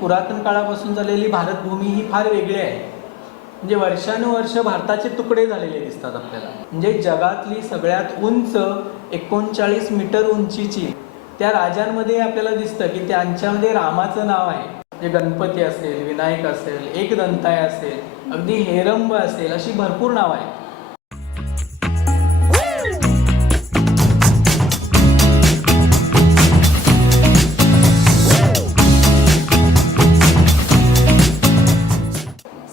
पुरातन काळापासून झालेली भारतभूमी ही फार वेगळी आहे. म्हणजे वर्षानुवर्ष भारताचे तुकडे झालेले दिसतात आपल्याला. म्हणजे जगातली सगळ्यात उंच 39 मीटर उंचीची त्या राजांमध्ये आपल्याला दिसतं की त्यांच्यामध्ये रामाचं नाव आहे. म्हणजे गणपती असेल, विनायक असेल, एकदंताय असेल, अगदी हेरंब असेल, अशी भरपूर नावं आहेत.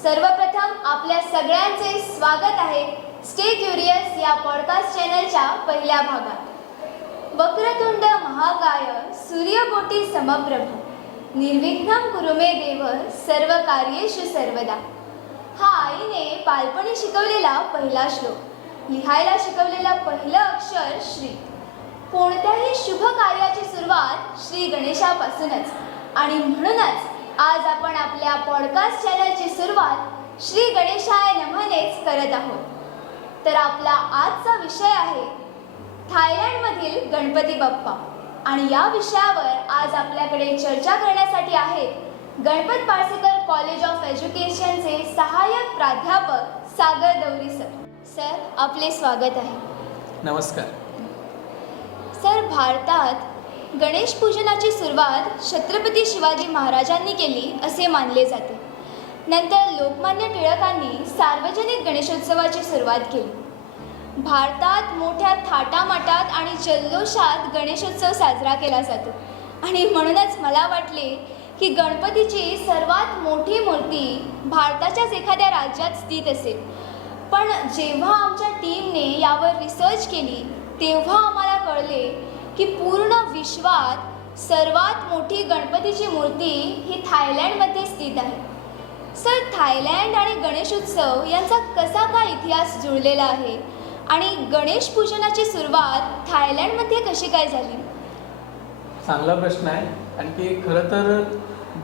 सर्वप्रथम आपल्या सगळ्यांचे स्वागत आहे स्टे क्युरियस या पॉडकास्ट चॅनलच्या पहिल्या भागात. वक्रतुंड महाकाय सूर्यकोटी समप्रभ निर्विघ्नं कुरु मे देव सर्व कार्येषु सर्वदा. हा आईने बालपणी शिकवलेला पहिला श्लोक, लिहायला शिकवलेला पहिलं अक्षर श्री. कोणत्याही शुभ कार्याची सुरुवात श्री गणेशापासूनच, आणि म्हणूनच आज आपण आपल्या पॉडकास्ट चॅनलची सुरुवात श्री गणेशाय नमःनेच करत आहोत. तर आपला आजचा विषय आहे थायलंडमधील गणपती बाप्पा, आणि या विषयावर आज आपल्याकडे चर्चा करण्यासाठी आहेत गणपत पार्सेकर कॉलेज ऑफ एज्युकेशनचे सहाय्यक प्राध्यापक सागर दौरी सर. सर, आपले स्वागत आहे. नमस्कार. सर, भारतात गणेश पूजनाची सुरुवात छत्रपती शिवाजी महाराजांनी केली असे मानले जाते. नंतर लोकमान्य टिळकांनी सार्वजनिक गणेशोत्सवाची सुरुवात केली. भारतात मोठ्या थाटामाटात आणि जल्लोषात गणेशोत्सव साजरा केला जातो, आणि म्हणूनच मला वाटले की गणपतीची सर्वात मोठी मूर्ती भारताच्याच एखाद्या राज्यात स्थित असेल. पण जेव्हा आमच्या टीमने यावर रिसर्च केली तेव्हा आम्हाला कळले की पूर्ण विश्वात सर्वात मोठी गणपतीची मूर्ती ही थायलंडमध्ये स्थित आहे. सर, थायलंड आणि गणेशोत्सव यांचा कसा काय इतिहास जुळलेला आहे, आणि गणेश पूजनाची सुरुवात थायलंडमध्ये कशी काय झाली? चांगला प्रश्न आहे. आणखी खरं तर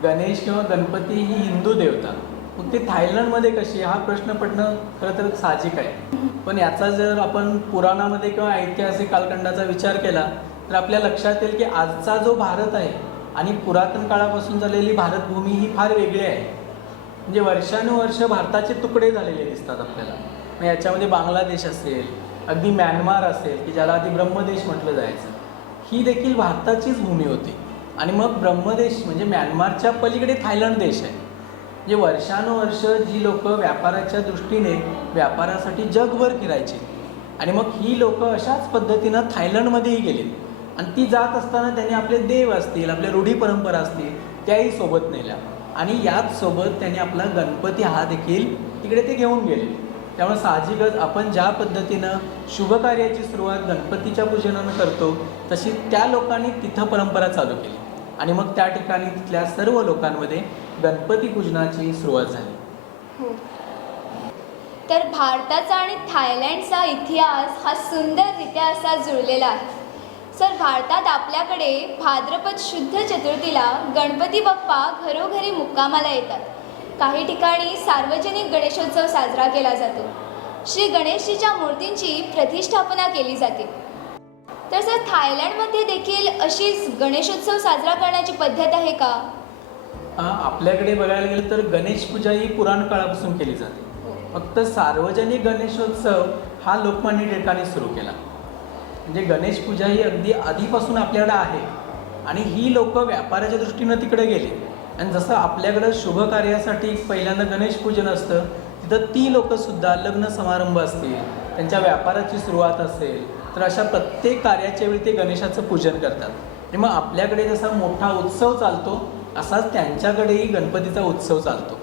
गणेश किंवा गणपती ही हिंदू देवता, मग ते थायलंडमध्ये कशी, हा प्रश्न पडणं खरं तर साहजिक आहे. पण याचा जर आपण पुराणामध्ये किंवा ऐतिहासिक कालखंडाचा विचार केला तर आपल्या लक्षात येईल की आजचा जो भारत आहे आणि पुरातन काळापासून झालेली भारतभूमी ही फार वेगळी आहे. म्हणजे वर्षानुवर्ष भारताचे तुकडे झालेले दिसतात आपल्याला. मग याच्यामध्ये बांगलादेश असेल, अगदी म्यानमार असेल की ज्याला आधी ब्रह्मदेश म्हटलं जायचं, ही देखील भारताचीच भूमी होती. आणि मग ब्रह्मदेश म्हणजे म्यानमारच्या पलीकडे थायलंड देश आहे. म्हणजे वर्षानुवर्ष जी लोक व्यापाराच्या दृष्टीने व्यापारासाठी जगभर फिरायची, आणि मग ही लोक अशाच पद्धतीनं थायलंडमध्येही गेली, आणि ती जात असताना त्यांनी आपले देव असतील, आपल्या रूढी परंपरा असतील त्याही सोबत नेल्या, आणि याच सोबत त्यांनी आपला गणपती हा देखील तिकडे ते घेऊन गेले. त्यामुळे साहजिकच आपण ज्या पद्धतीनं शुभकार्याची सुरुवात गणपतीच्या पूजनानं करतो तशी त्या लोकांनी तिथं परंपरा चालू केली, आणि मग त्या ठिकाणी तिथल्या सर्व लोकांमध्ये गणपती पूजनाची सुरुवात झाली. हो. तर भारताचा आणि थायलंडचा इतिहास हा सुंदररित्या असा जुळलेला आहे. सर, भारतात आपल्याकडे भाद्रपद शुद्ध चतुर्थीला गणपती बाप्पा घरोघरी मुक्कामाला येतात. काही ठिकाणी सार्वजनिक गणेशोत्सव साजरा केला जातो. श्री गणेशजीच्या मूर्तींची प्रतिष्ठापना केली जाते. तर सर, थायलंडमध्ये देखील अशीच गणेशोत्सव साजरा करण्याची पद्धत आहे का? आपल्याकडे बघायला गेलं तर गणेश पूजा ही पुराण काळापासून केली जाते. फक्त सार्वजनिक गणेशोत्सव हा लोकमान्य टिळकांनी सुरू केला. म्हणजे गणेश पूजा ही अगदी आधीपासून आपल्याकडे आहे, आणि ही लोक व्यापाराच्या दृष्टीनं तिकडे गेली. आणि जसं आपल्याकडं शुभ कार्यासाठी पहिल्यांदा गणेश पूजन असतं, तिथं ती लोकंसुद्धा लग्न समारंभ असतील, त्यांच्या व्यापाराची सुरुवात असेल, तर अशा प्रत्येक कार्याच्या वेळी ते गणेशाचं पूजन करतात. आणि मग आपल्याकडे जसा मोठा उत्सव चालतो असाच त्यांच्याकडेही गणपतीचा उत्सव चालतो.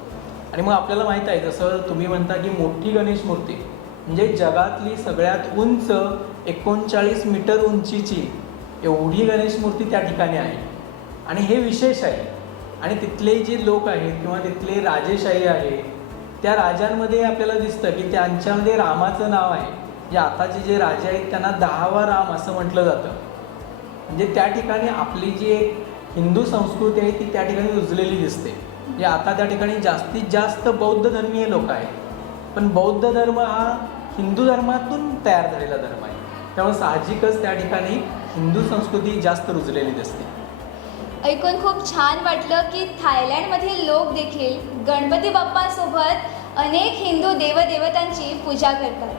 आणि मग आपल्याला माहीत आहे, जसं तुम्ही म्हणता की मोठी गणेश मूर्ती म्हणजे जगातली सगळ्यात उंच 39 मीटर उंचीची एवढी गणेश मूर्ती त्या ठिकाणी आहे, आणि हे विशेष आहे. आणि तिथले जे लोक आहेत किंवा तिथले राजेशाही आहे, त्या राजांमध्ये आपल्याला दिसतं की त्यांच्यामध्ये रामाचं नाव आहे. जे आताचे जे राजे आहेत त्यांना 10वा राम असं म्हटलं जातं. म्हणजे त्या ठिकाणी आपली जी एक हिंदू संस्कृती आहे ती त्या ठिकाणी रुजलेली दिसते. म्हणजे आता त्या ठिकाणी जास्तीत जास्त बौद्ध धर्मीय लोक आहेत, पण बौद्ध धर्म हा हिंदू धर्मातून तयार झालेला धर्म आहे. त्यामुळे साहजिकच त्या ठिकाणी हिंदू संस्कृती जास्त रुजलेली दिसते. ऐकून खूप छान वाटलं की थायलंडमधील लोक देखील गणपती बाप्पासोबत अनेक हिंदू देवदेवतांची पूजा करतात.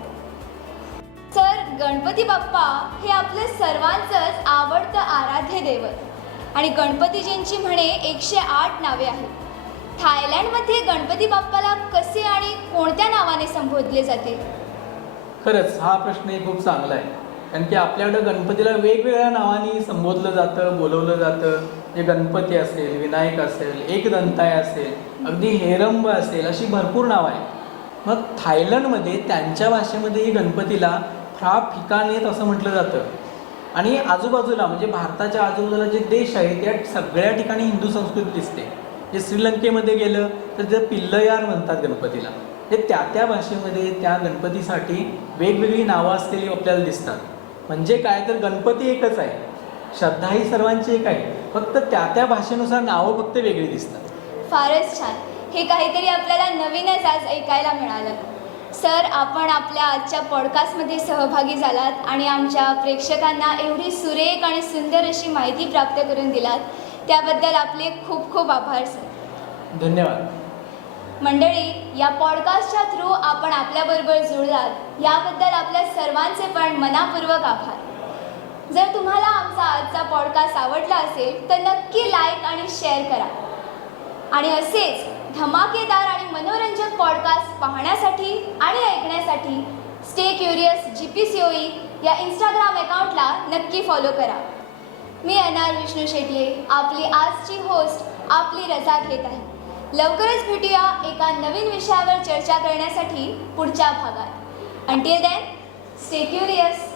सर, गणपती बाप्पा हे आपलं सर्वांचंच आवडतं आराध्य दैवत आणि गणपतीजींची म्हणे 108 नावे आहेत. थायलंडमध्ये गणपती बाप्पाला कसे आणि कोणत्या नावाने संबोधले जाते? खरंच हा प्रश्नही खूप चांगला आहे, कारण की आपल्याकडं गणपतीला वेगवेगळ्या नावाने संबोधलं जातं, बोलवलं जातं. जे गणपती असेल, विनायक असेल, एकदंताय असेल, अगदी हेरंब असेल, अशी भरपूर नावं आहेत. मग थायलंडमध्ये त्यांच्या भाषेमध्ये गणपतीला फ्राफिकानेत असं म्हटलं जातं. आणि आजूबाजूला म्हणजे भारताच्या आजूबाजूला जे देश आहेत त्या सगळ्या ठिकाणी हिंदू संस्कृती दिसते. जे श्रीलंकेमध्ये गेलं तर तिथं पिल्लयार म्हणतात गणपतीला. हे त्या भाषेमध्ये त्या गणपतीसाठी वेगवेगळी नावं असलेली आपल्याला दिसतात. म्हणजे काय तर गणपती एकच आहे, श्रद्धा ही सर्वांची एक आहे, फक्त त्या भाषेनुसार नावं फक्त वेगळी दिसतात. फारच छान. हे काहीतरी आपल्याला नवीनच आज ऐकायला मिळालं. सर, आपण आपल्या आजच्या पॉडकास्टमध्ये सहभागी झालात आणि आमच्या प्रेक्षकांना एवढी सुरेख आणि सुंदर अशी माहिती प्राप्त करून दिलात, त्याबद्दल आपले खूप खूप आभार सर. धन्यवाद. मंडळी, या पॉडकास्टच्या थ्रू आपण आपल्याबरोबर जुळलात याबद्दल आपल्या सर्वांचे पण मनापूर्वक आभार. जर तुम्हाला आमचा आजचा पॉडकास्ट आवडला असेल तर नक्की लाईक आणि शेअर करा. आणि असेच धमाकेदार आणि मनोरंजक पॉडकास्ट पाहण्यासाठी आणि ऐकण्यासाठी स्टे क्युरियस GPCOE या इंस्टाग्राम अकाउंटला नक्की फॉलो करा. मी अनार विष्णू शेटले, आपली आजची होस्ट आपली रजा घेत आहे. लवकरच भेटूया एका नवीन विषयावर चर्चा करण्यासाठी पुढच्या भागात. Until then, stay curious.